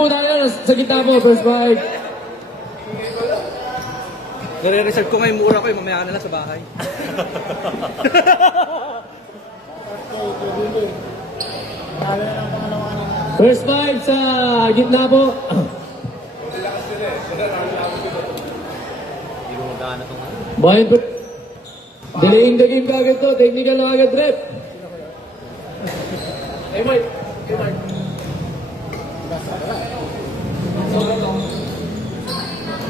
po tayo sa gitna po, first fight. Nare-reserve ko ngayon mura ko eh, mamaya na lang sa bahay. First fight sa gitna po. Bayan po. Delaying the game kagad to. Technical na agad, rep. Hey, Mike. Hey, Mike.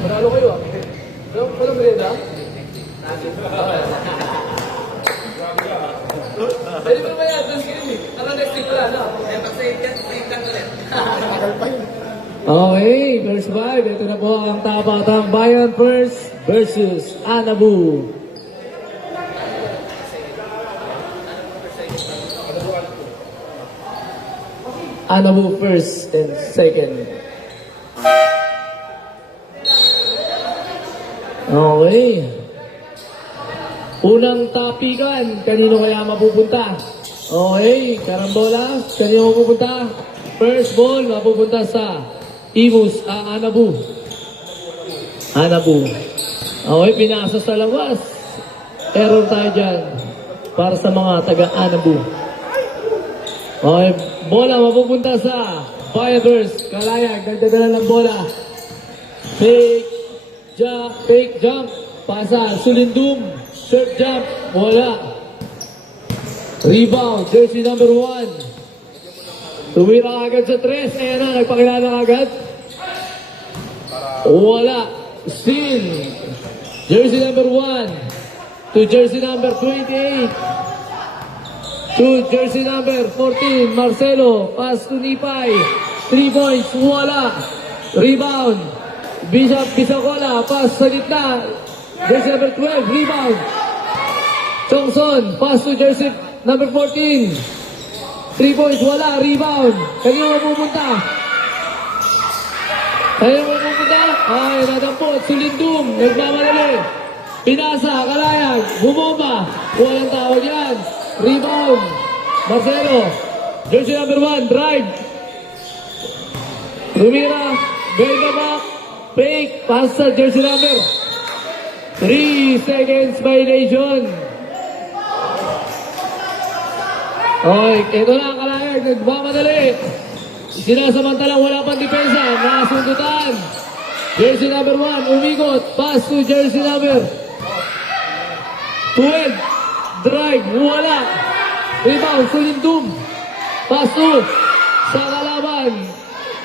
Manalo kayo ah. Walang merenda? Pwede ba ba yan? Tapos ganyan eh. Tara next week wala na. Okay, first fight. Ito na po ang tapatang Bayan First versus Anabu. Anabu first and second. Okay. Unang tapikan, kanino kaya mapupunta? Okay, karambola, kanino mapupunta? First ball, mapupunta sa Imus, Anabu. Anabu. Okay, pinasa sa labas. Error tayo dyan para sa mga taga-Anabu. Okay, bola mapupunta sa Firebirds. Kalayag, nagdadala ng bola. Fake jump, pasa, Sulindum, short jump, wala. Rebound, jersey number 1. Tumira agad sa 3, ayan na, nagpakilala agad. Wala. Steal, jersey number 1 to jersey number 28. To jersey number 14, Marcelo, pass to Nipay, 3 points, wala. Rebound, Bisacola, pass sa gitna, jersey number 12, rebound. Chongson, pass to jersey number 14, 3 points, wala, rebound. Kanino mapupunta? Kanino mapupunta? Ay, nadampot, Sulindum, nagmamadali. Pinasa, Kalayag, bumomba, walang tawag yan. Rebound, Marcelo, jersey number 1, drive. Rumira, Belga back, fake, pass sa jersey number 3 seconds violation. Okay, ito na ang Kalayag, nagmamadali. Sinasamantalang wala pang depensa, nakasundutan. Jersey number 1, umikot, pass to jersey number 12. Drive, wala. Rebound, Sulindum. Pass to sa kalaban.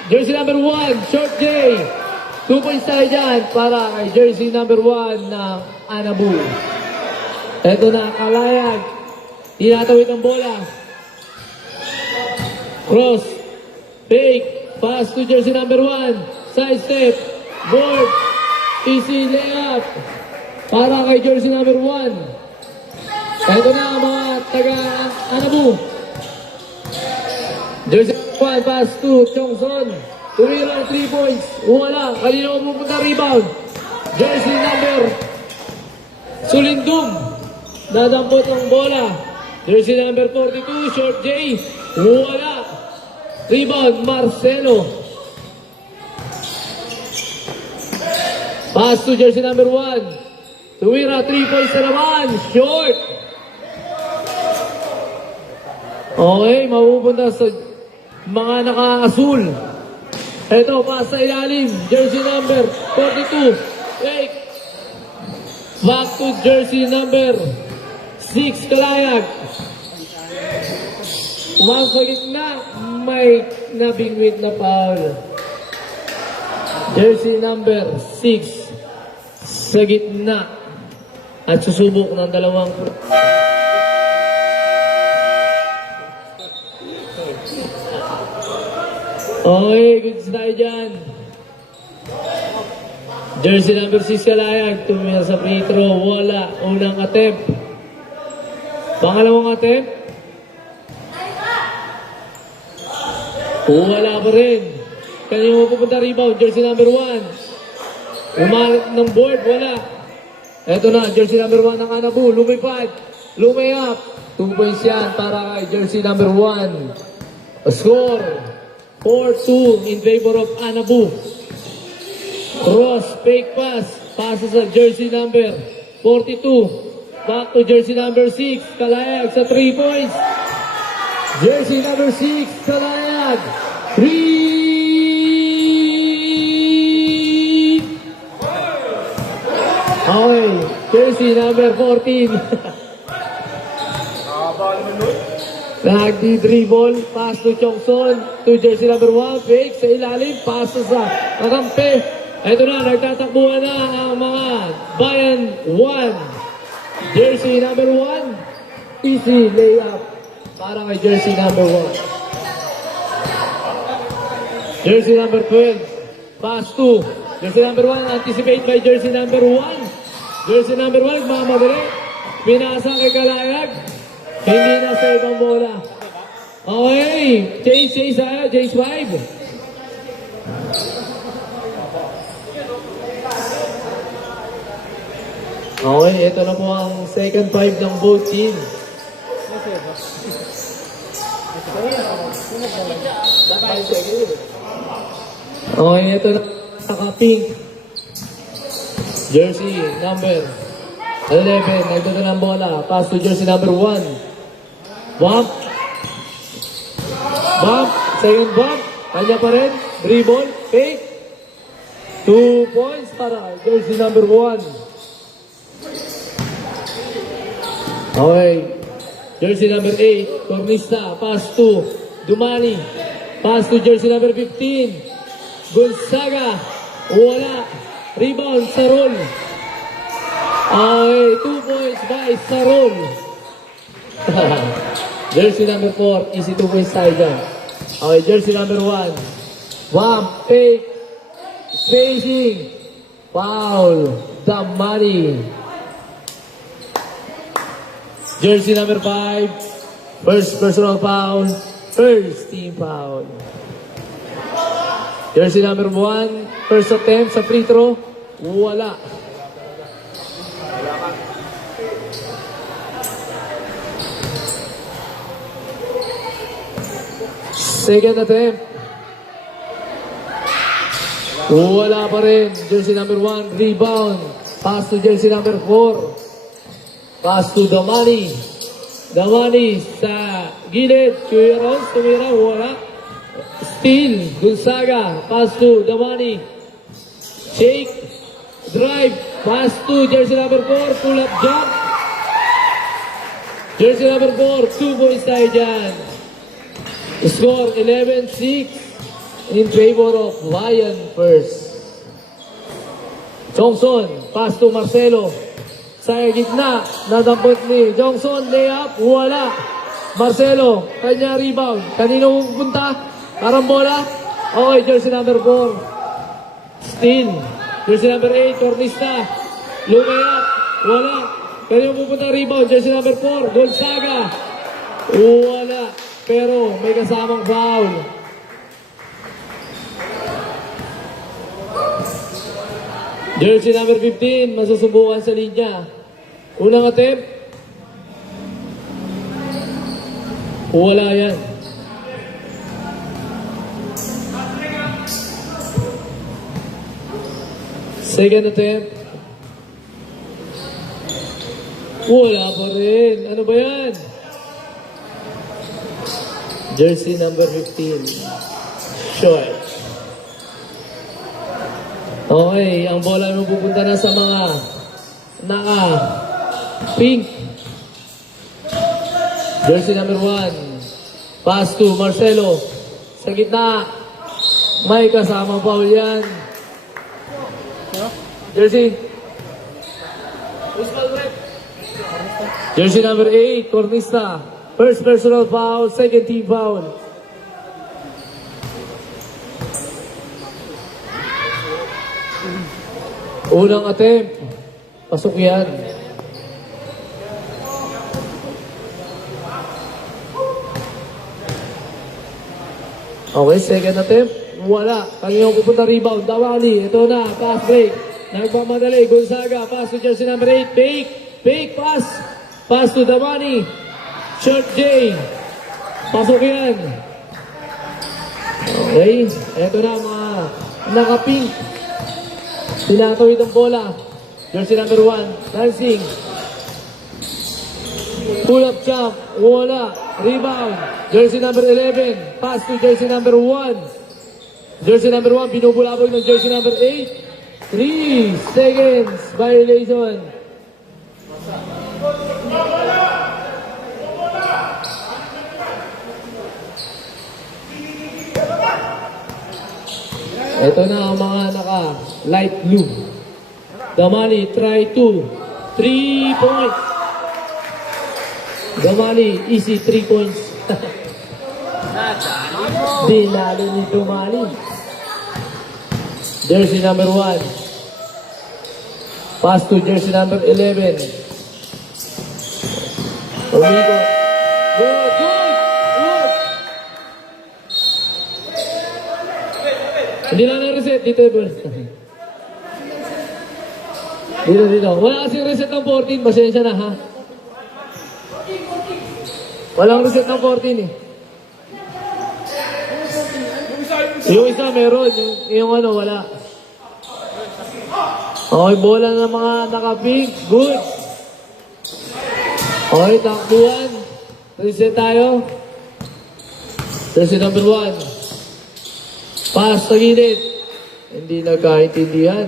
Jersey number 1, short J. 2 points tayo dyan para kay jersey number 1 ng Anabu. Ito na, Kalayag. Tinatawid ang bola. Cross. Fake. Pass to jersey number 1. Side step. Board. Easy layup. Para kay jersey number 1. Ito na ang mga taga-Anabu. Jersey 1, pass to Chongson. Tumira 3 points. Wala. Kanina pupunta rebound. Jersey number Sulindum. Nadampot ang bola. Jersey number 42, short J. Wala. Rebound, Marcelo. Pass to jersey number 1. Tumira 3 points na naman. Short. Okay, mapupunta sa mga naka-asul. Ito, pass sa ilalim. Jersey number 42. Fake. Back to jersey number 6, Kalayag. Umang sa gitna, may nabingwit na foul. Jersey number 6 sa gitna. At susubok ng dalawang okay, goods tayo dyan. Jersey number 6 Kalayag, tumira sa free throw, wala. Unang attempt. Pangalawang attempt. Wala pa rin. Kanina mo pupunta rebound, jersey number 1. Umalat ng board, wala. Eto na, jersey number 1 ng Anabu, lumipad, lumayap. 2 points yan para kay jersey number 1. Score, 4-2 in favor of Anabu. Cross, fake pass. Passes sa jersey number 42. Back to jersey number 6. Kalayag sa 3 points. Jersey number 6, Kalayag. 3! Okay, jersey number 14. Nagdi-dribble, pass to Chongson, to jersey number 1, fake sa ilalim, pass sa kakampi. Ito na, nagtatakbuhan na ang mga Bayan 1. Jersey number 1, easy layup para kay jersey number 1. Jersey number 12, pass to jersey number 1, anticipate by jersey number 1. Jersey number 1, mamadali, pinasa kay Kalayag. Hindi na sa ibang bola. Okay. Chase tayo. Chase 5. Okay. Ito na po ang second 5 ng both teams. Okay. Ito na. Naka-pink. Jersey number 11. Nagdito ng bola. Pass to jersey number 1. Bump. Bump. Second bump. Kanya pa rin. Dribble. Fake. 2 points para jersey number 1. Okay. Jersey number 8. Cornista. Pass to Dumani. Pass to jersey number 15. Gonzaga. Wala. Rebound. Sarol. Okay. 2 points by Sarol. Jersey number 4, easy 2 points tayo dyan. Okay, jersey number 1. Bump, fake, spacing, foul, the money. Jersey number 5, first personal foul, first team foul. Jersey number 1, first attempt sa free throw, wala. Second attempt. Wala pa rin. Jersey number 1, rebound. Pass to jersey number 4. Pass to Damani. Damani sa gilid. Kuya Ron, tumira, wala. Steal, Gonzaga. Pass to Damani. Shake. Drive. Pass to jersey number 4. Pull up jump. Jersey number 4, 2 points tayo dyan. Score 11-6 in favor of Bayan first. Johnson, pass to Marcelo. Sa gitna, nadampot ni Johnson, layup, wala. Marcelo, kanya rebound. Kanino pupunta? Karambola. Okay, jersey number 4. Steal. Jersey number 8, Cornista. Lumayap, wala. Kanino pupunta rebound? Jersey number 4, Gonzaga. Wala. Pero may kasamang foul. Jersey number 15, masusubukan sa linya. Unang attempt. Wala yan. Second attempt. Wala pa rin. Ano ba yan? Jersey number 15. Short. Okay, ang bola mo pupunta na sa mga naka-pink. Jersey number 1. Pass to Marcelo. Sa gitna. May kasamang foul yan. Jersey. Jersey number 8, Cornista. First personal foul, second team foul. Unang attempt. Pasok yan. Okay, second attempt. Wala. Kanina pupunta rebound. Dawali. Ito na. Pass break. Nagpamadali. Gonzaga. Pass to jersey number 8. Fake. Fake pass. Pass to Dawani. Short J. Pasok yan. Okay, eto na mga naka-pink. Tinatawid ang bola. Jersey number 1, dancing. Pull-up jump, wala. Rebound. Jersey number 11, pass to jersey number 1. Jersey number 1, binubulabog ng jersey number 8. 3 seconds violation. Ito na ang mga naka-light blue. Damali, try 2. 3 points. Damali, easy 3 points. Dinalo ni Damali. Jersey number 1. Pass to jersey number 11. Umigo. Good, good, good. Hindi na na-reset. Dito, dito. Wala kasing reset ng 14. Pasensya na, ha? Walang reset ng 14, eh. Yung isa meron. Yung ano, wala. Okay, bola ng mga naka-pink. Good. Okay, takbuhan. Reset tayo. Jersey number 1. Pass sa gilid. Hindi nagkaintindihan.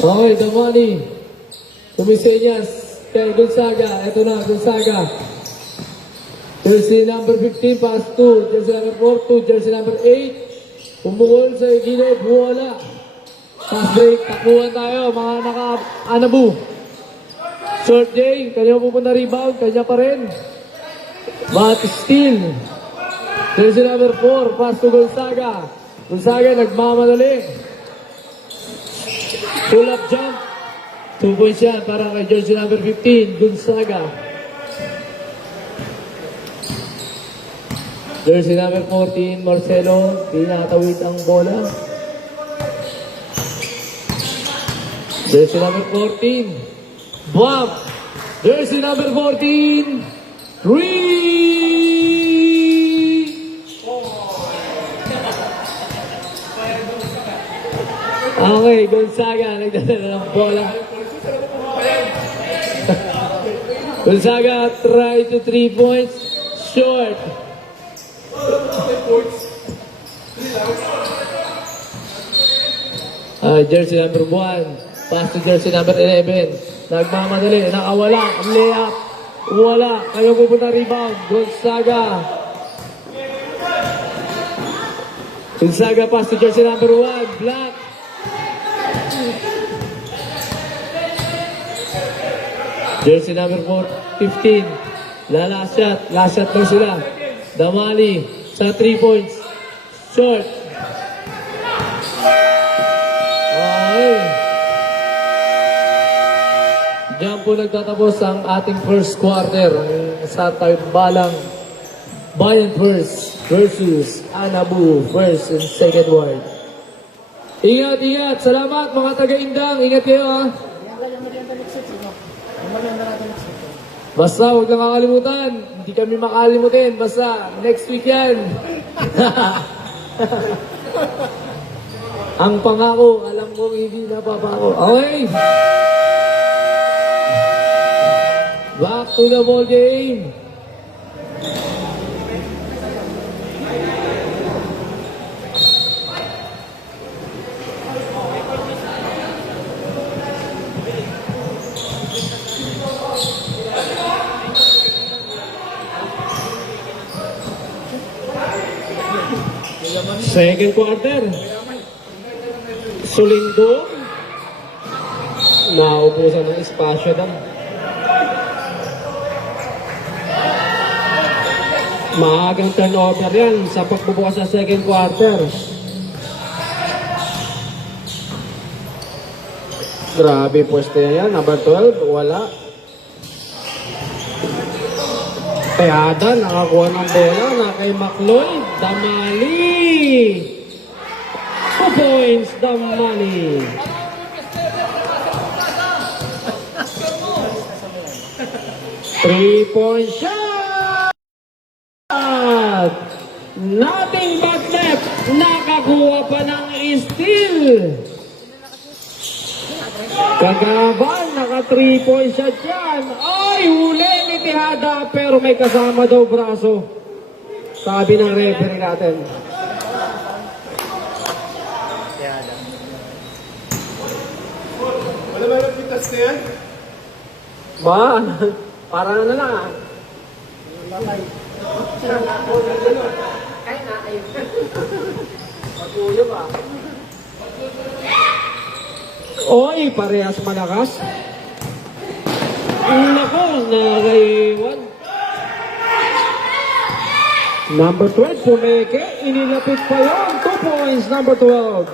Okay, Damali. Kumisenyas kay Gonzaga. Ito na, Gonzaga. Jersey number 15, pass 2. Jersey number 4, 2. Jersey number 8. Pumukol sa gilid, wala. Pass break, takbuhan tayo, mga naka-anabu. Short J, kanya pupunta rebound, kanya pa rin. But still, jersey number 4, pass to Gonzaga. Gonzaga nagmamadali. Pull-up jump. 2 points yan para kay jersey number 15, Gonzaga. Jersey number 14, Marcelo. Tinatawid ang bola. Jersey number 14. Bump. Jersey number 14. 3. Okay, Gonzaga. Nagdadala ng bola. Gonzaga try to 3 points. Short. Jersey number 1. Pass to jersey number 11. Nagmamadali. Nakawala. Layup. Wala. Kayo pupunta rebound. Gonzaga. Gonzaga pass to jersey number 1. Black. Jersey number 15. Last shot. Last shot lang sila. Damali sa 3 points. Short. Okay. Diyan po nagtatapos ang ating first quarter sa balang Bayan First versus Anabu First and Second Ward. Ingat, ingat. Salamat mga taga-Indang. Ingat kayo, ha. Basta huwag lang kakalimutan. Hindi kami makalimutin. Basta next week yan. Ang pangako, alam kong hindi napapako. Okay. Back to the ball game. Second quarter. Sulindo. Naubusan ng espasyo daw. Maagang turnover yan sa pagbubukas sa second quarter. Grabe pwesto yan. Number 12, wala. Peada, nakakuha ng bola na kay Macloy. Damali. 2 points, Damali. 3-point shot! Nothing but left. Nakakuha pa ng steal. Kagaban, naka 3-point shot yan. Ay, huli ni Tejada, pero may kasama daw braso. Sabi ng referee natin. Wala ba yung pitas na yan? Ba? Parang ano lang ah. Oy, parehas malakas. Nako, nakaiwan. Number 12, pumeke. Inilapit pa yun. 2 points, number 12.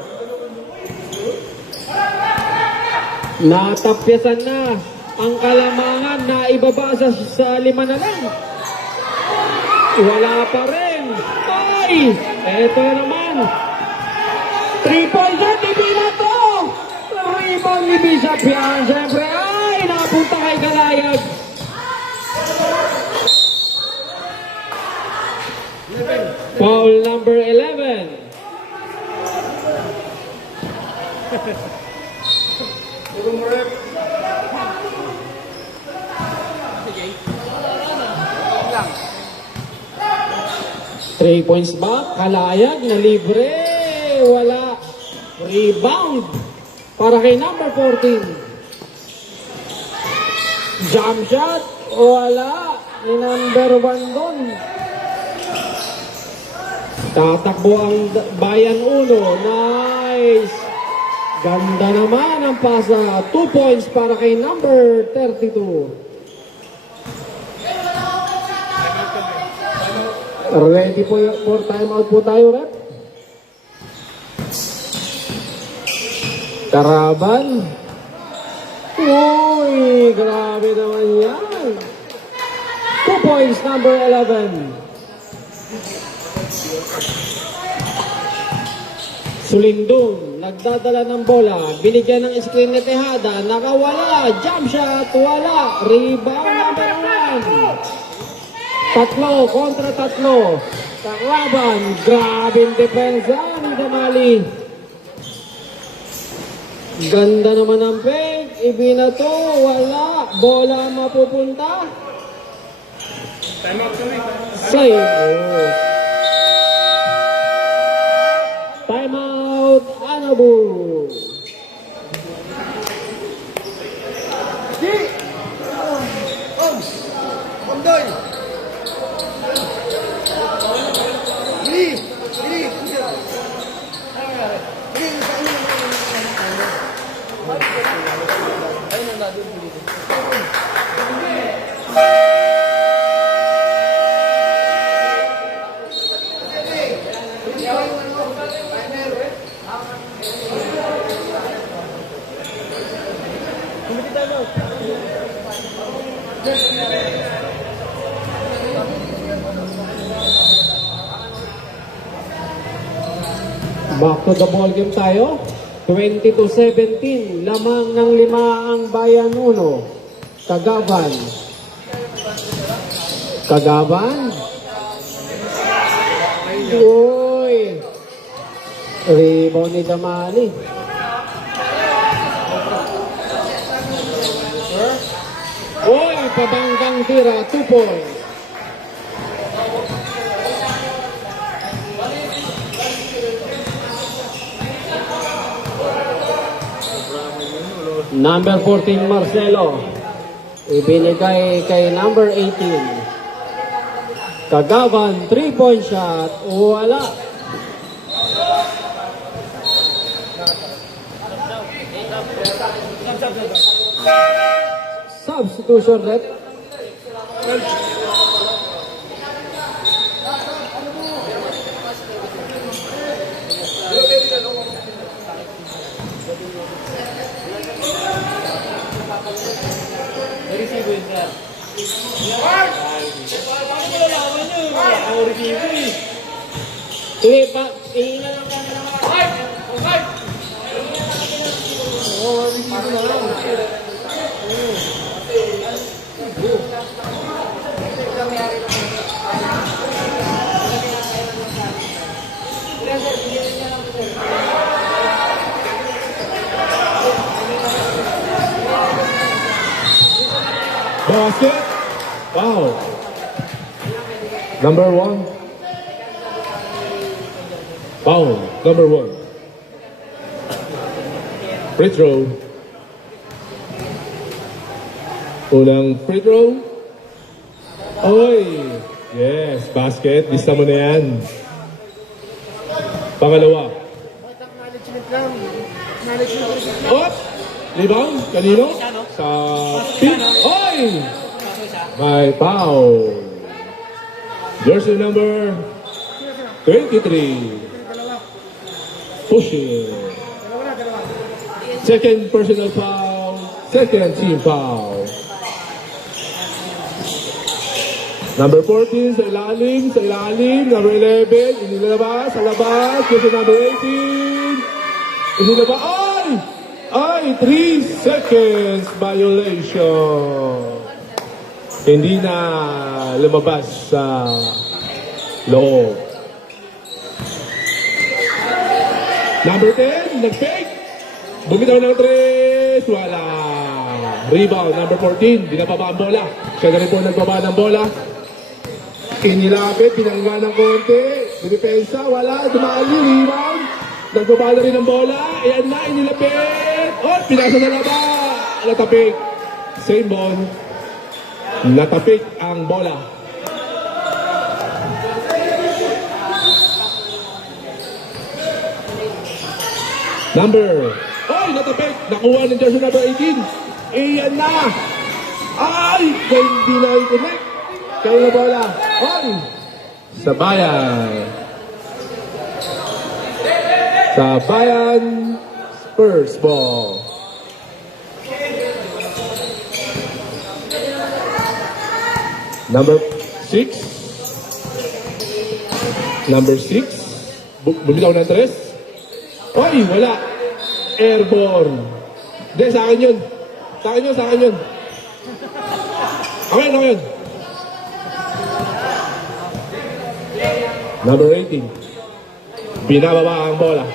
Natapyasan na ang kalamangan na ibabasa sa 5 na lang. Wala pa rin. Ay! Eto naman. 3-point shot, ibila to! Rebound ni Bishop yan. Siyempre, ay! Napunta kay Kalayag. Foul number 11. Purong rep. Three points back. Kalayag na libre. Wala. Rebound. Para kay number 14. Jump shot. Wala. Ni number 1 doon. Tatakbo ang Bayan Uno. Nice. Ganda naman ang pasa. 2 points para kay number 32. Ready po for timeout po tayo, rep. Karaban. Uy, grabe naman yan. 2 points, number 11. Sulindong, nagdadala ng bola, binigyan ng screen ni Tejada, nakawala, jump shot, wala, rebound number 1. Tatlo kontra tatlo. Karaban, grabing depensa ni Damali. Ganda naman ang peg, ibinato, wala, bola mapupunta. Time out kami. Save. Oh. Timeout, Anabu. Pandoy! Bili! Bili! Back to the ball game tayo. 20-17. Lamang ng 5 ang Bayan Uno. Kagaban. Kagaban. Uy. Rebound ni Damali. Uy, pabanggang tira. 2 points. Number 14, Marcelo. Ibinigay kay number 18. Kagaban, 3-point shot. Wala. Substitution rep. Sige, iingat lang kami ng mga. Basket. Wow. Number 1. Foul. Number 1. Free throw. Unang free throw. Oy. Yes, basket. Lista mo na yan. Pangalawa. Oh! Rebound. Kanino? Sa pin. Oy! May foul. Jersey number 23. Pushing. Second personal foul. Second team foul. Number 14 sa ilalim, sa ilalim. Number 11, inilabas, sa labas. Jersey number 18. Inilabas. Ay! Ay! 3 seconds violation. Hindi na lumabas sa loob. Number 10, nag-fake. Bumitaw ng 3. Wala. Rebound, number 14. Binababa ang bola. Siya na rin po nagbaba ng bola. Inilapit, pinangga ng konti. Dinipensa, wala. Dumaan yung rebound. Nagbaba na rin ang bola. Ayan na, inilapit. Oh, pinasa na laba. Natapik. Same ball. Natapik ang bola. Number. Ay, natapik. Nakuha ng jersey number 18. Ayan na. Ay, hindi na i-connect. Kaya na bola. Ay, Sabayan. Sabayan. Spurs ball. Number 6. Number 6. Bumitaw ng 3. Ay, wala. Airborne. Hindi, sa akin yun. Sa akin yun, sa akin yun. Ako yun. Number 18. Binababa ang bola.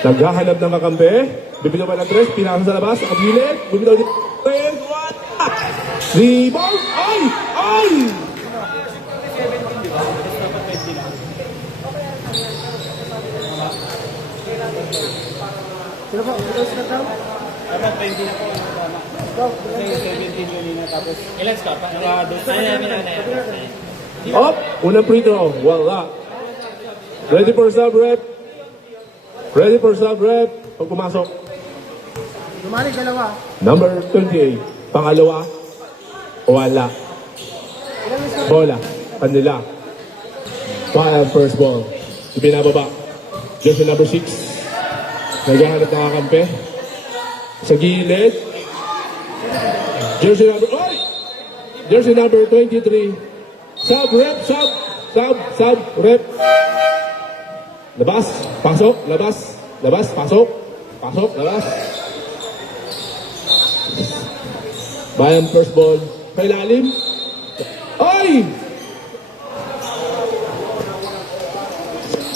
Naghahanap ng kakampi. Bibitaw pa ng 3. Pinakang sa labas. Sa kabilit. Bibitaw din. Wala. Rebound. Ay! Ay! Sino po? Ito sa tao? Dapat 20 na po. Kasi 17 kanina tapos. Ilan ka pa? Up. Unang free throw. Wala. Ready for sub rep. Ready for sub rep. Pag pumasok. Lumalik dalawa. Number 28. Pangalawa. Wala. Bola. Kanila. Fire first ball. Ibinababa. Jersey number 6. Naghahanap ng kakampi. Sa gilid. Jersey number... Oy! Jersey number 23. Sub, rep, sub, rep. Labas, pasok, labas, labas, pasok, pasok, labas. Bayan first ball. Kailalim. Oy!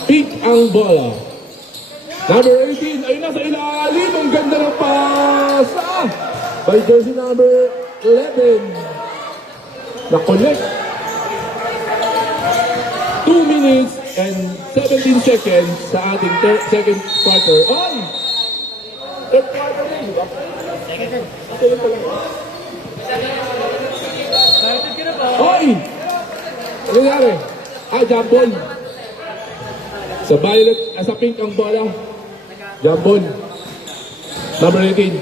Pick ang bola. Number 18, ayun na sa ilalim. Ang ganda ng pasa. By jersey number 11. Na-connect. 2 minutes and 17 seconds sa ating second quarter. Ay! Third quarter rin, di ba? Second pa lang. Ay! Ano nangyari? Jump ball. Sa violet, sa pink ang bola. Jump ball. Number 18.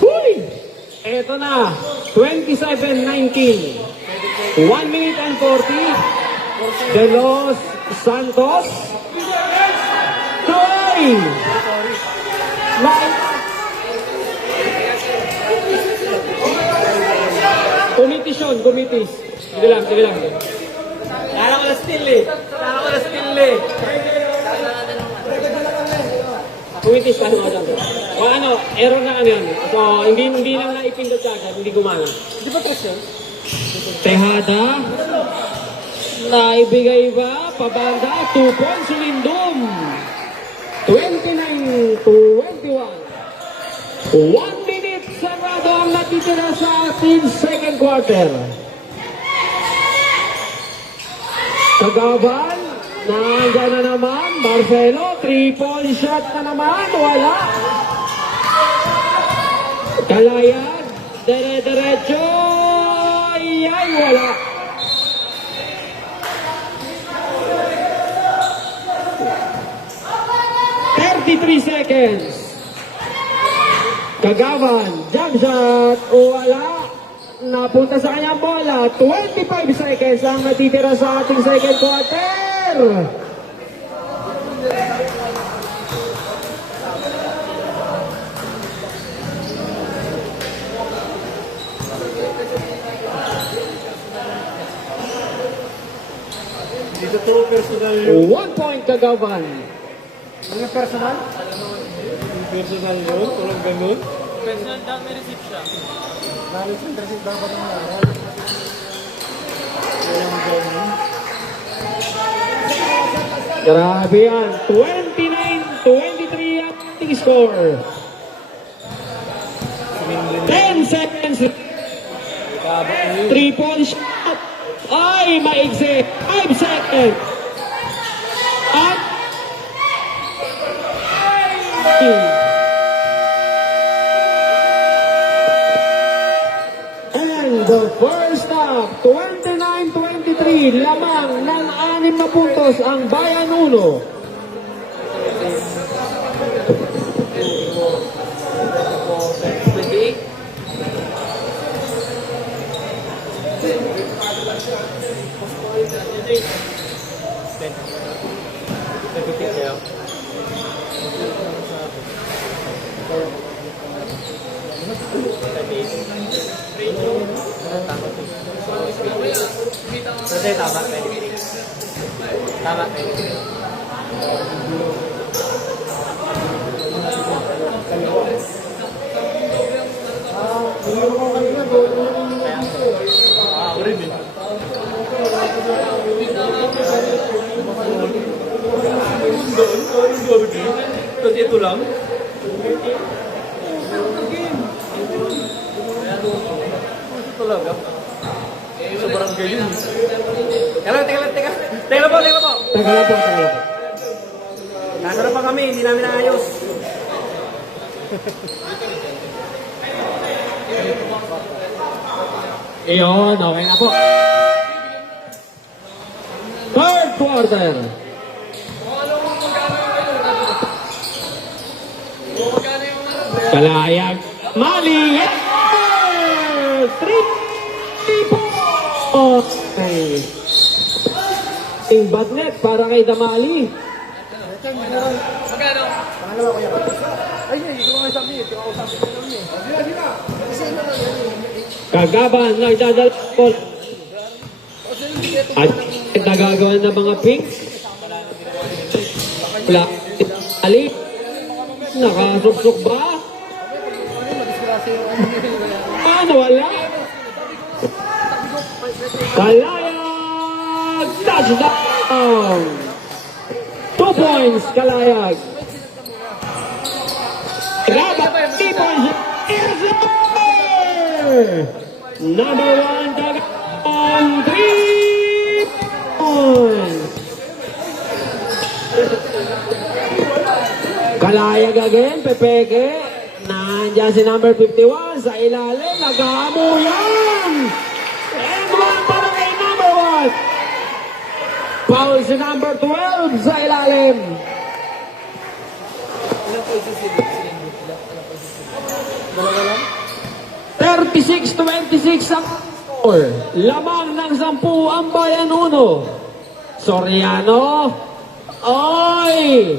Huy! Eto na, 27-19. 1 minute and 40. De Los Santos. Troy! Kumitis. Sige lang. Kala ko na still eh. Kumitis ka ano dyan. O ano, error na ano yan. So, hindi lang naipindot siya agad, hindi gumana. Di ba trust yun? Tejada. Naibigay ba? Pabanda, 2 points Lindom. 29-21. 1 minute sarado ang natitira sa ating second quarter. Kagaban, nandiyan na naman. Marcelo, 3-point shot na naman. Wala. Kalayag, dire-diretso. Ay, wala. Seconds. Kagaban, jump shot, wala. Napunta sa kanyang bola. 25 seconds ang natitira sa ating second quarter. Dito puro personal yun. 1 point Kagaban. Mga personal? Personal yun? Walang ganun? Personal daw, may receipt siya. Receipt dapat naman. Walang ganun. Grabe yan. 29-23 ang ating score. 10 seconds. 3-point shot. Ay, maigsi. 5 seconds. At and the first half, 29-23, lamang ng 6 na puntos ang Bayan 1. Tama. Ako rin eh. Doon, ito lang. Talaga. Sa barangay yun. Teka lang po. Tagal po. Nasara pa kami, hindi namin naayos. Iyon, okay na po. Third quarter. Kalayag. Mali. Yes! 3 points. Yung badnet para kay Damali. Magkano? Ay, hindi ko nga sabi. Hindi ko sabi ko naman eh. Kagaban, nagdadala po. At nagagawa ng mga pink. Wala. Ali. Nakasuksok ba? Ano, wala? Kalayag! Touchdown! 2 points, Kalayag. Rabat, 3 points. Number 1, Kagaban, 3 points. Kalayag again, Pepeke. Nandiyan si number 51 sa ilalim. Nag-aamuyan. And one para kay number 1. Foul si number 12 sa ilalim. 36-26 ang score. Lamang ng 10 ang Bayan 1. Soriano. Oy!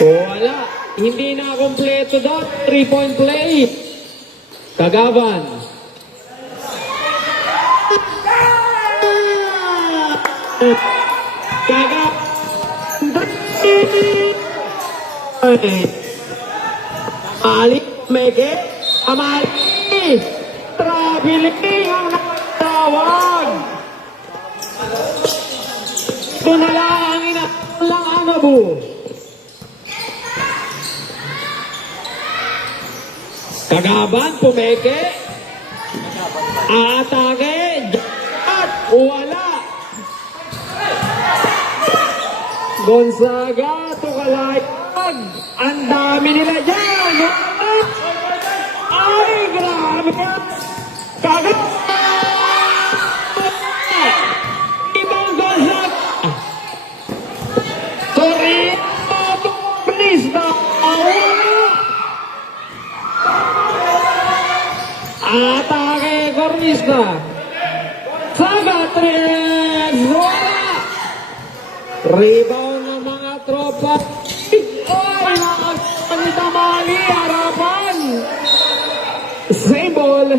Wala. Hindi na kompleto daw. 3-point play. Kagaban. Kagaban. Ali Mege. Amali. Traveling ang tawag. Ito na lang ang lang Anabu. Kagaban, pumeke. Atake. At wala. Gonzaga, Tukalayag. Ang dami nila dyan. Ay, grabe. Kagaban. Ibang Gonzaga. Sorry. Please na. Atake Cornista. Saga 3. Wala. Rebound ng mga tropa. Oy, nakakita mali. Harapan. Same ball.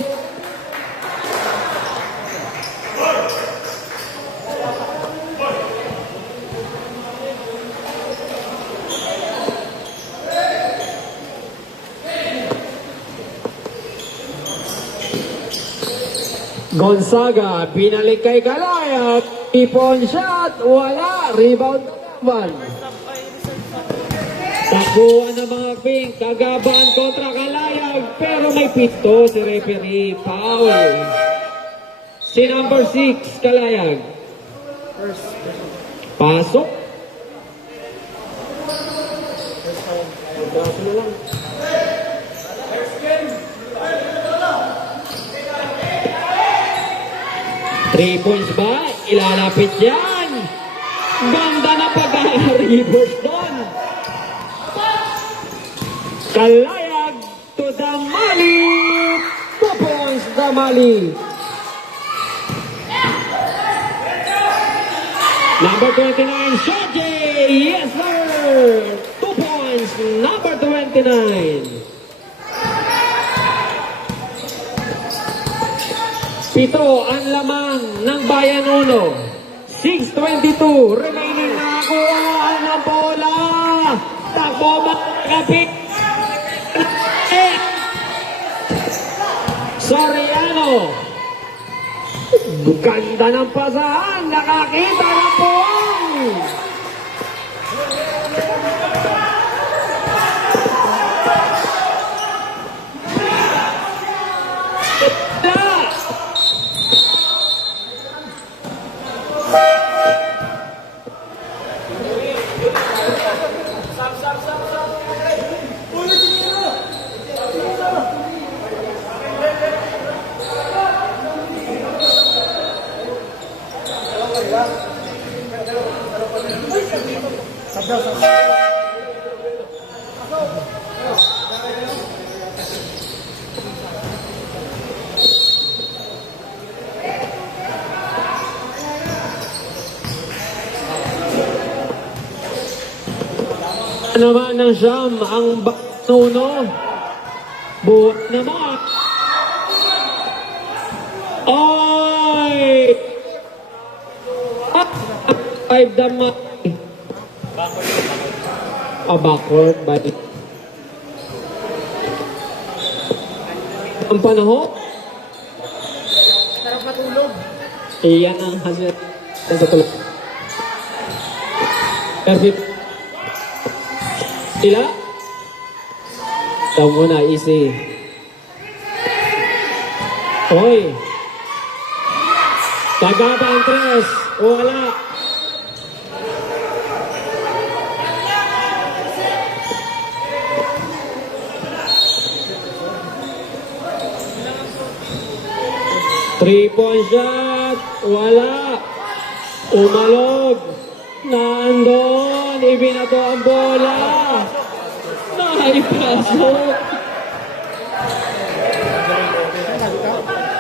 Gonzaga, pinalik kay Kalayag. Ipon shot, wala. Rebound naman. Takbuhan ng mga pink. Kagaban kontra Kalayag. Pero may pito si referee. Foul. Si number 6, Kalayag. Pasok. Braso na lang. Three points ba? Ilalapit yan. Ganda na pag-reverse doon. Kalayag to Damali. 2 points, Damali. Number 29, Shoji. Yes, sir. 2 points, number 29. Pito ang lamang ng Bayan Uno. 6:22 remaining nakakuha ng bola. Takbo magkapit. Soriano. Ganda ng pasahan. Nakakita ng puwang. Naman ng siyam ang Banuno. Buhat naman. Ay! 5 damay. Backward, but ang panahon. Sarap matulog. Iyan ang hazard sa tulog. Perfect. Sila? Ikaw muna, easy. Hoy. Tagaba ang 3. Wala. Three-point shot. Wala. Umalog. Nandun. Ibinato ang bola. Naipasok.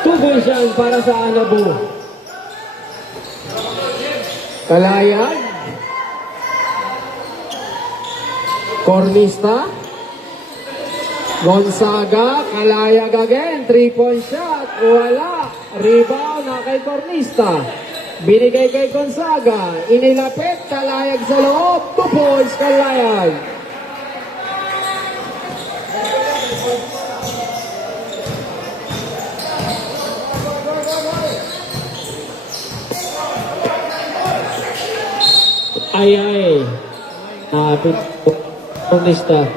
Tugon siya para sa Anabu. Kalayag. Cornista. Gonzaga. Kalayag again. 3-point shot. Wala. Rebound na kay Cornista. Binigay kay Gonzaga. Inilapit. Kalayag sa loob. 2 points. Kalayag. Ay. Purnista.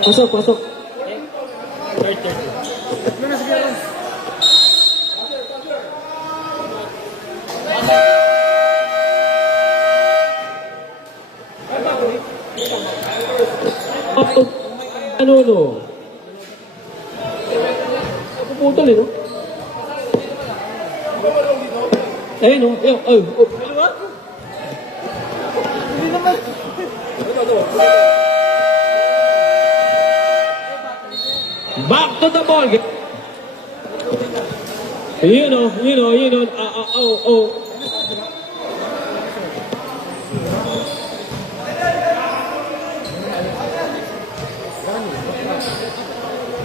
Pasok. Ano no? Puputol eh, no? Eh, no? Back to the ball. You know.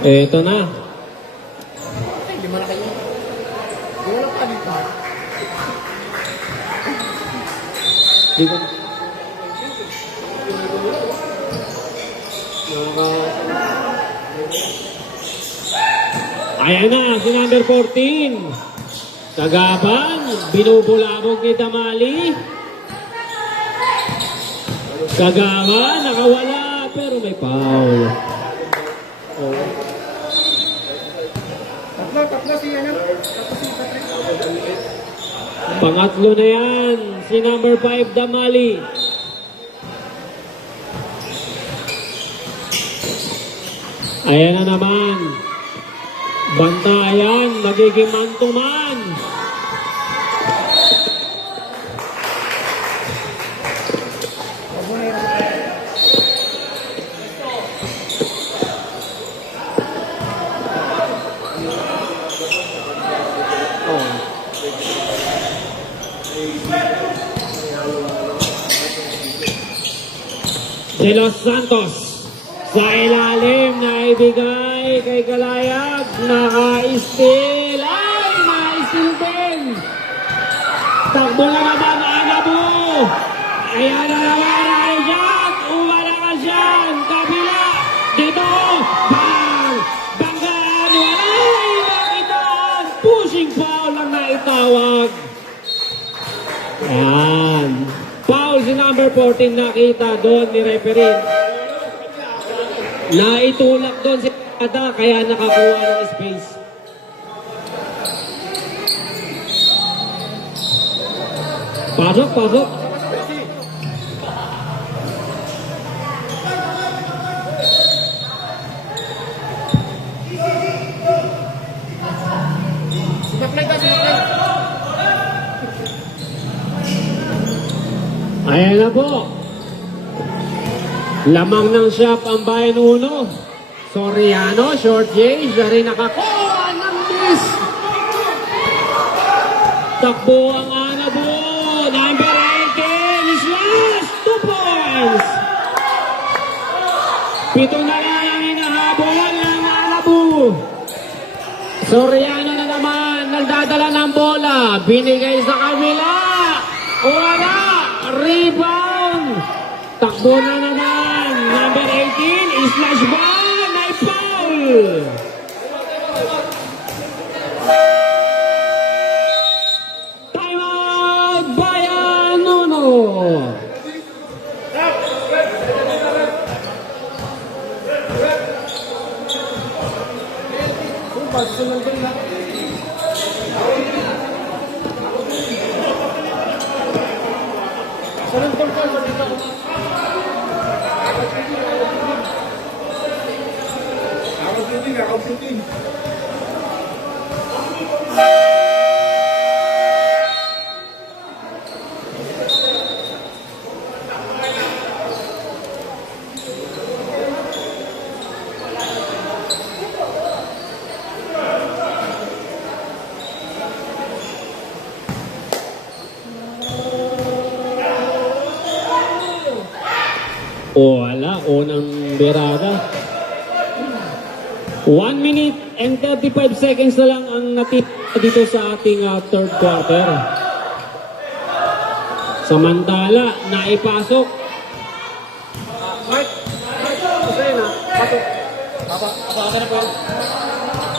Eto na. Di ko. Ayan na, si number 14. Tagaban, binubulabog ni Damali. Kagawan, nakawala, pero may foul. Tatlo si Pangatlo na yan, si number 5, Damali. Ayan na naman. Bantayan, magiging man-to-man. De Los Santos sa ilalim na ibigay kay Kalayag, naka-steal, ay na-steal din. Takbo na naman Anabu, ayan na naman ay Jack, umala ka dyan, kabila, dito, bang, banggaan, walay nakitaan, pushing foul lang na itawag. Ayan. Foul si number 14 nakita doon ni referee. Naitulak doon si Ada kaya nakakuha ng space. Pasok. Ayan na po. Lamang ng shop ang bayan uno. Soriano, short J, siya rin nakakuha ng miss. Takbo ang Anabu. Number 18, slash, 2 points. 7 na lang ang hinahabolan ng Anabu. Soriano na naman, nagdadala ng bola. Binigay sa kabila. Wala. Rebound! Takbo na naman! Number 18, slash ball! May foul! Time out! Bayan Nuno! Wala, unang berada. 1 minute and 35 seconds na lang ang natitira dito sa ating third quarter. Samantala, naipasok. Mark, pasok. Apa na po?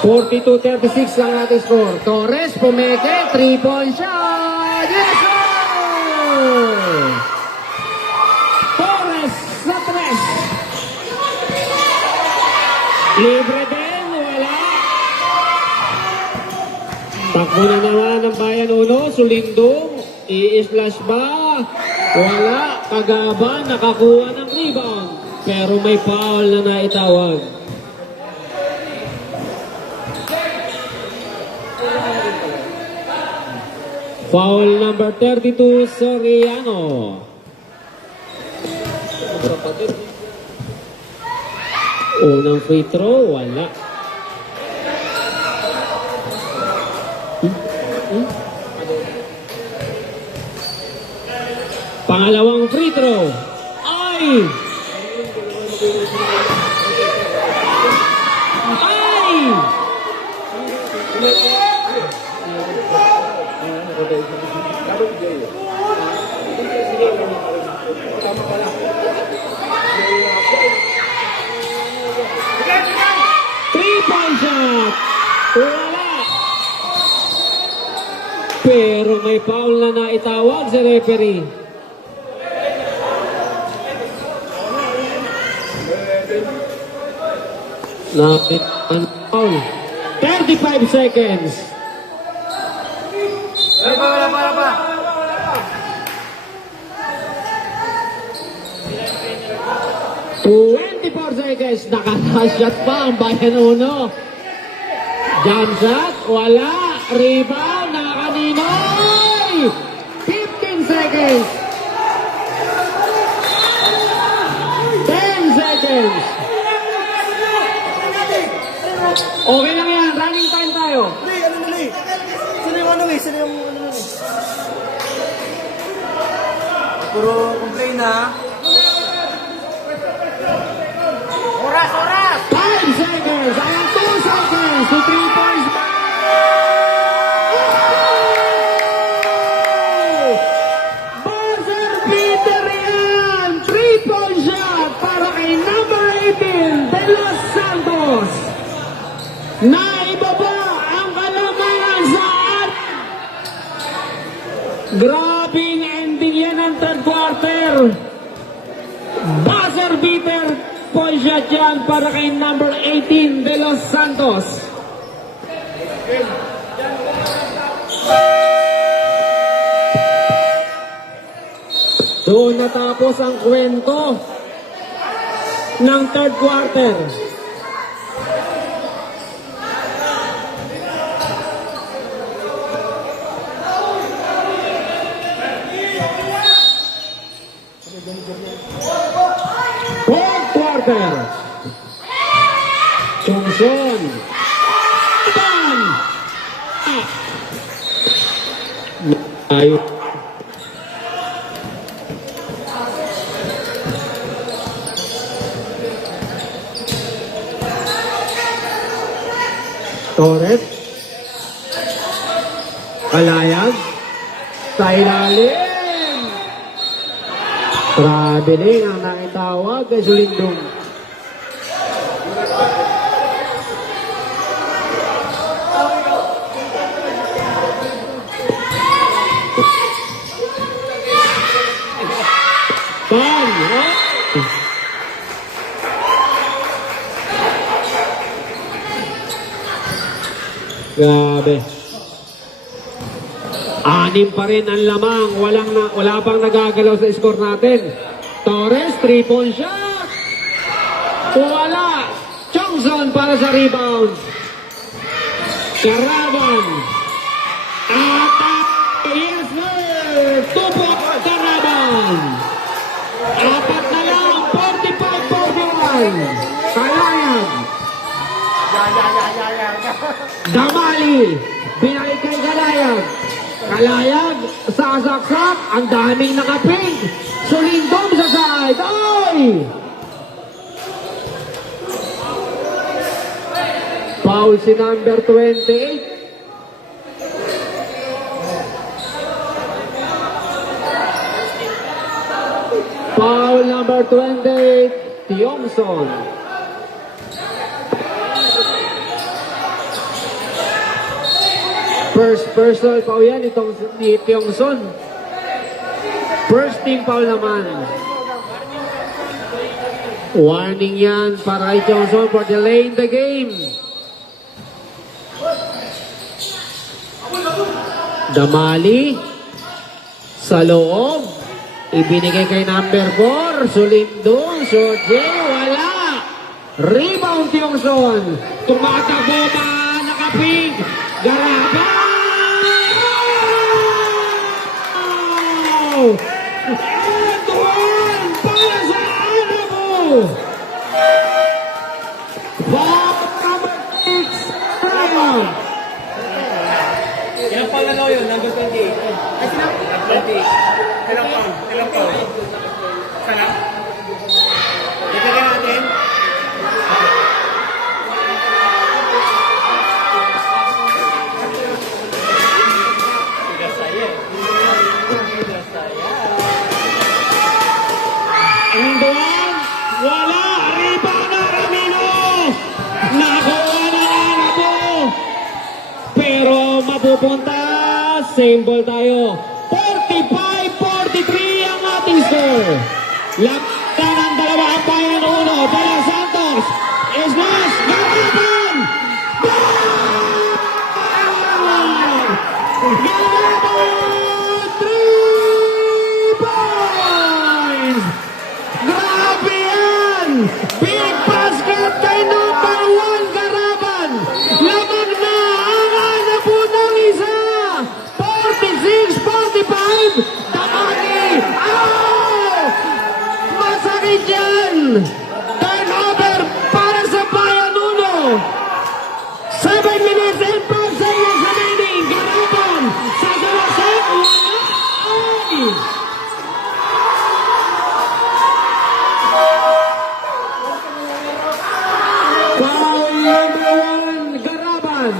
42-36 lang natin score. Torres, pumeke, 3-point shot! Yes, sir! Torres sa 3. Libre din, wala. Takbo na naman ng Bayan Uno, Sulindong. I-slash ba? Wala. Kagaban, nakakuha ng rebound. Pero may foul na naitawag. Foul number 32, Soriano. Unang free throw, wala. Pangalawang free throw. Ay! Ay! Three-point shot! Wala! Pero may foul na naitawag sa referee. Lapit ang foul. 35 seconds. Wala pa. 24 seconds. Nakaka-shot pa ang Bayan Uno. Jump shot. Wala. Rebound. Nakakaninoy. 15 seconds. 10 seconds. Okay lang yan. Running time tayo. Dali. Sino yung ano? Puro complain na. Oras! 5 seconds. Ayan, 2 seconds to 3 points back. Buzzer beater yan. 3-point shot para kay number 18, De Los Santos. Naibaba ang kalamangan sa grabing ending yan ng third quarter. Buzzer beater point shot yan para kay number 18, De Los Santos. Doon natapos ang kwento ng third quarter. Fourth quarter. Johnson. Bang! Ayun. Torres. Kalayag. Sa ilalim. Traveling ang nakitawag kay Sulindong. Pan! Grabe. Anim pa rin ang lamang. Wala pang nagagalaw sa score natin. Torres, 3-point shot. Wala. Johnson para sa rebound. Caravan. Atak. Yes, sir. 2-point Caravan. Apat na lang. 45-41. Kalayag. Damali. Binalik kay Kalayag. Kalayag, sasaksak, ang daming nakapink. Sulindong sa side. Oy! Foul si number 28. Foul number 28, Tiongson. First personal foul yan itong ni Tiongson. First team foul naman. Warning yan para kay Tiongson for delaying the game. Damali sa loob. Ibinigay kay number 4. Sulindong. Soje. Wala. Rebound Tiongson. Tumatakbo pa. Nakapig. Garaba. And one para sa Anabo. Foul number 6. Rebound. Ilang pound na daw yun? Number 28. Ay, sila? 28. Ilang pound? Ilang pound? Sana? Ipagay natin? And one, wala, rebound na Ramiro. Nakuha na Anabo. Pero mapupunta, same ball tayo. 45-43 ang ating score. Lapitan ang dalawa ang bayan ng uno. De Los Santos, Islas, Galapan! Galapan! 3 points! Grabe yan! Big basket kay number 1 Garaban! Lamang na ang Anabo ng isa! 46-45! Tamani! Oh! Masakit yan! Turnover para sa Bayan Uno! 7 minutes and 5 seconds remaining! Garaban! Sa gawasan! Wala! Ay! Foul number 1, Garaban.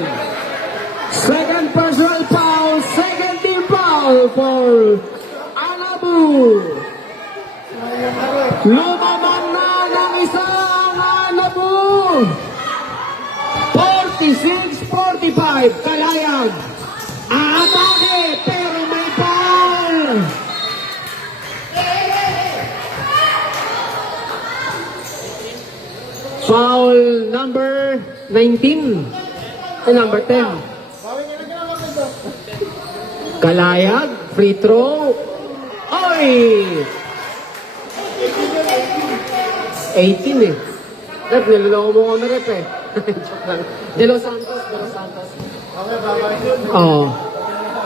Second personal foul, second team foul for Anabo. Lumaman na ng isang Anabo. 46-45, Kalayag. Aatake, pero may foul. Foul number 19. Number 10. Kalayag, free throw. Oy! 18 eh. Rep, niloloko mo ko na rep eh. Joke lang. De Los Santos, De Los Santos. Oh.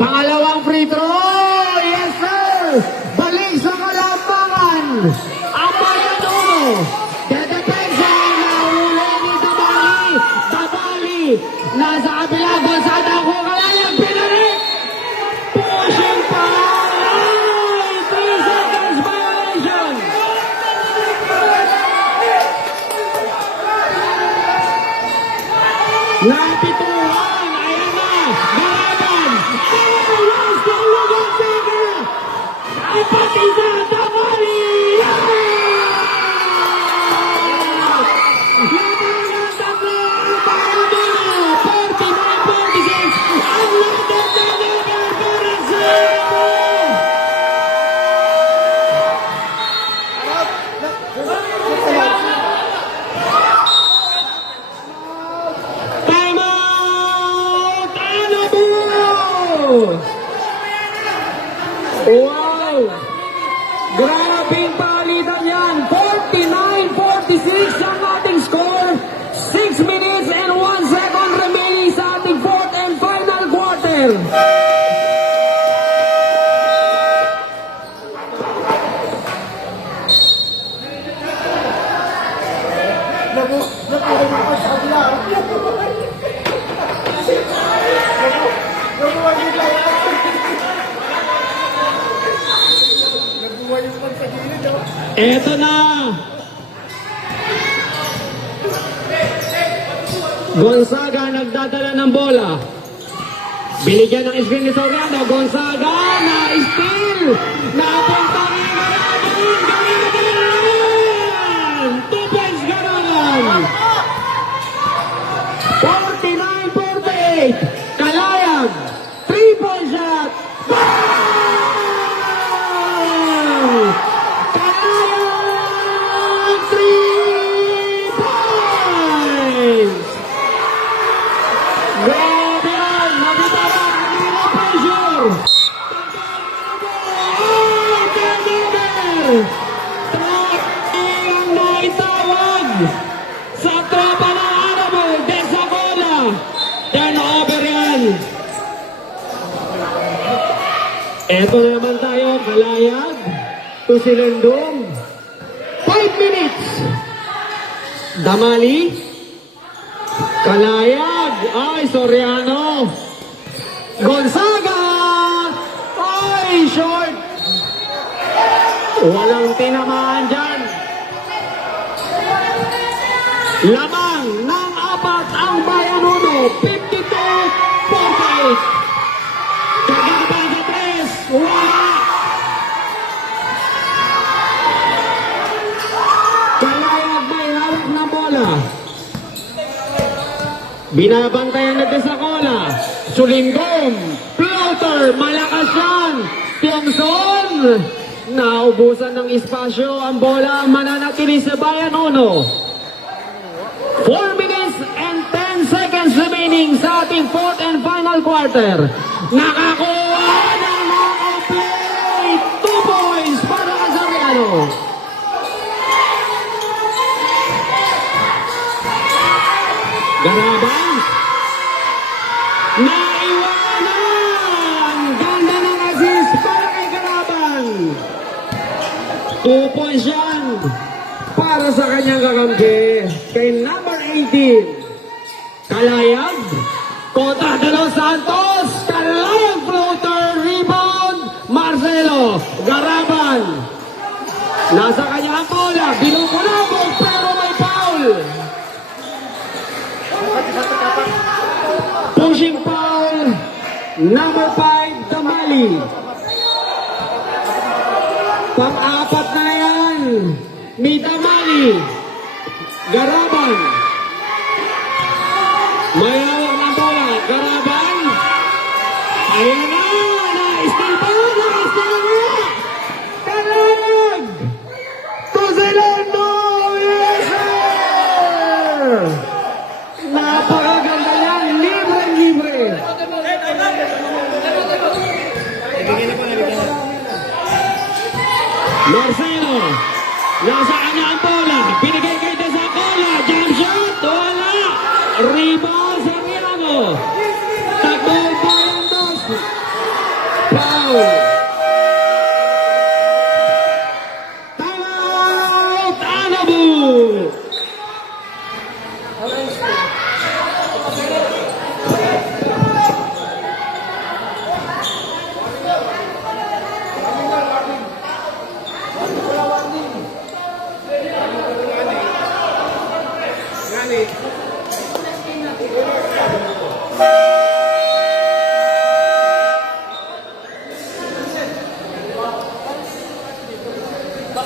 Pangalawang free throw! Yes sir! Balik sa kalambangan! Ang Bayan Uno! Dedepensa na uli ni Dabali! Dabali! Nasa kabila ba sa dako Kalayag pinarik! Pushing foul! 3 seconds violation! Napituhan! Ayan na! Garaban! Oh! Last goal of the figure! Ay pati sa Dabali! Laban ng tatlo! Bayan Uno! 49-46! Ang laban na number para sa Timeout! Anabo! Wow! Grabing palitan yan! 49-46 ang ating score! 6 minutes and 1 second remaining sa ating fourth and final quarter! Eto na! Gonzaga nagdadala ng bola. Binigyan ng screen ni Soriano. Gonzaga na steal! Napunta ni Garaban! 2 points Garaban! 49-48! Kalayag! Ito na naman tayo, Kalayag to Silindong. 5 minutes. Damali. Kalayag. Ay, Soriano. Gonzaga. Ay, short. Walang tinamaan dyan. Lamang ng apat ang Bayanuno. 52-48. Kagaban sa 3. Wala. Kalayag may hawak na bola. Binabantayan na Desacola. Sulingom. Floater. Malakas yan. Tiongson. Naubusan ng espasyo ang bola. Mananatili sa Bayanuno. 4 minutes and 10 seconds remaining sa ating fourth and final quarter. Nakakuha na mga play. 2 points para sa Soriano. Garaban. Naiwanan. Ganda ng assist para kay Garaban. 2 points yan para sa kanyang kakampi. Kay number 18. Kalayag. Kontra de Los Santos. Kalayag floater. Rebound. Marcelo. Garaban. Nasa kanya ang bola. Binukulabog pero may foul. Pushing foul. Number 5. Damali. Pang-apat na yan. Ni Damali. Garaban. May hawak ng bola. Garaban. Ayan na. Na-steal pa. Na-steal na. Kalayag. To Zelondo. Yes, sir. Napakaganda yan. Libre-libre. Marcelo. Nasa kanya ang bola. Binigay kay Desacola. Jump shot. Wala. Rebound sa Riano. Takbo Bayandos. Foul. Timeout. Anabu.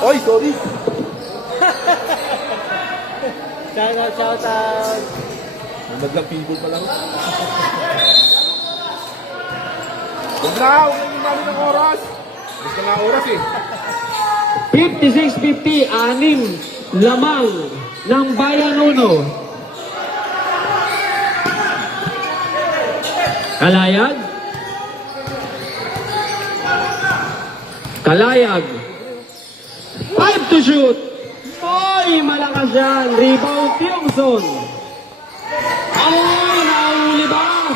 Oy, sorry. Shout out. Naglang people pa lang. Huwag na, huwag na namin ng oras. Gusto nga oras eh. 56-50, 6 lamang ng Bayanuno. Kalayag. Kalayag. 5 to shoot. Oy, malakas yan. Rebound Tiongson. Oy, nahuli ba?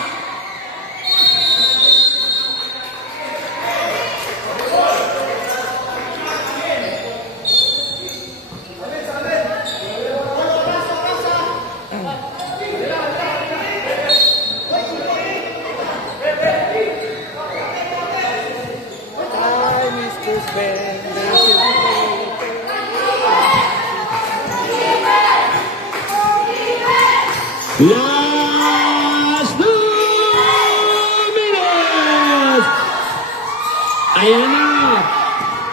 I miss this band. Last 2 minutes! Ayan na!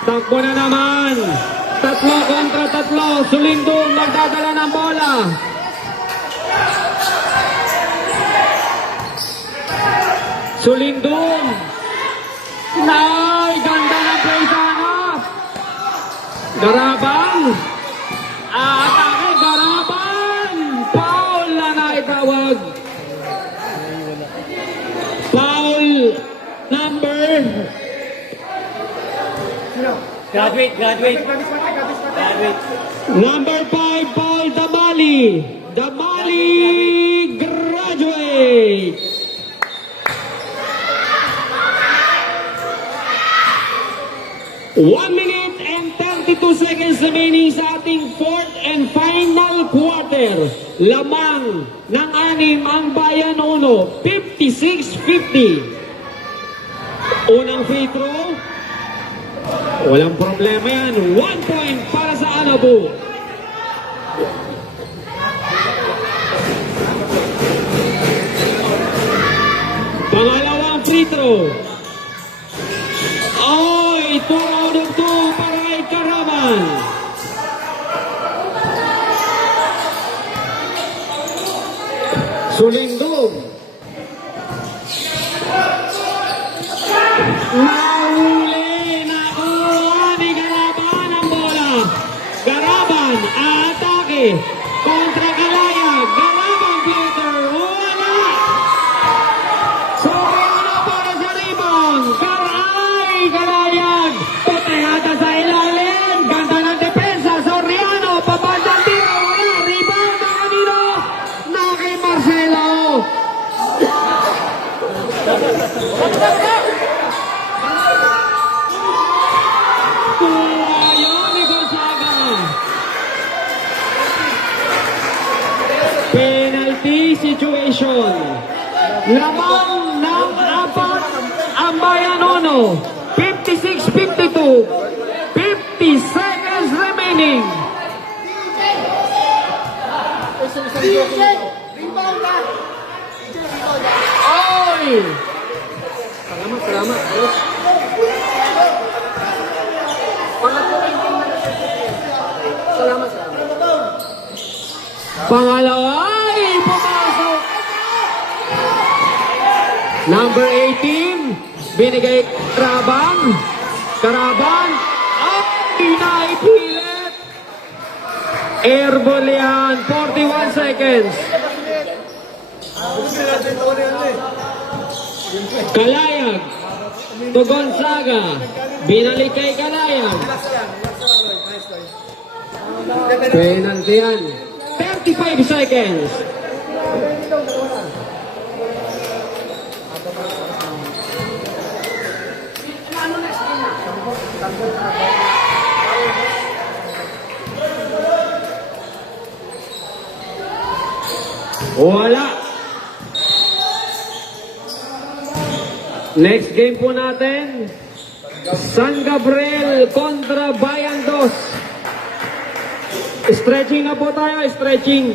Takbo na naman! 3 kontra 3. Sulindong nagdadala ng bola. Sulindong! Nay! Ganda ng play sana! Garabang! Atake! Garabang! Foul na naitawag! Foul number Graduate. number 5, Paul Damali. Damali graduate. 1 minute and 32 seconds remaining sa ating fourth and final quarter. Lamang ng anim ang Bayan Uno, 56-50. Unang free throw. Walang problema yan. 1 point para sa Anabu. Pangalawang free throw. Oy, 2 out of 2 para kay Karaman. Sulindong. Nahuli na ni Garaban ang bola. Garaban, atake. Kontra Kalaya. Garaban, floater. Wala. Soriano para sa rebound. Karay, Kalayag. Patayata sa ilalim. Ganda ng depensa. Soriano, pabandang tira. Wala. Rebound na kanino? Na kay Marcelo. Ayaw ni Gonzaga. Penalty situation. Lamang ng apat ang Bayan Uno. 56-52. 50 seconds remaining. Oy! Salamat. Pangalawa ay pumasok. Number 18, binigay Karaban. Karaban, ay naipilit. Airball yan, 41 seconds. Kalayag to Gonzaga. Binalik kay Kalayag. Penalty yan. 35 seconds. Wala. Next game po natin, San Gabriel kontra Bayan 2. Stretching na po tayo, stretching.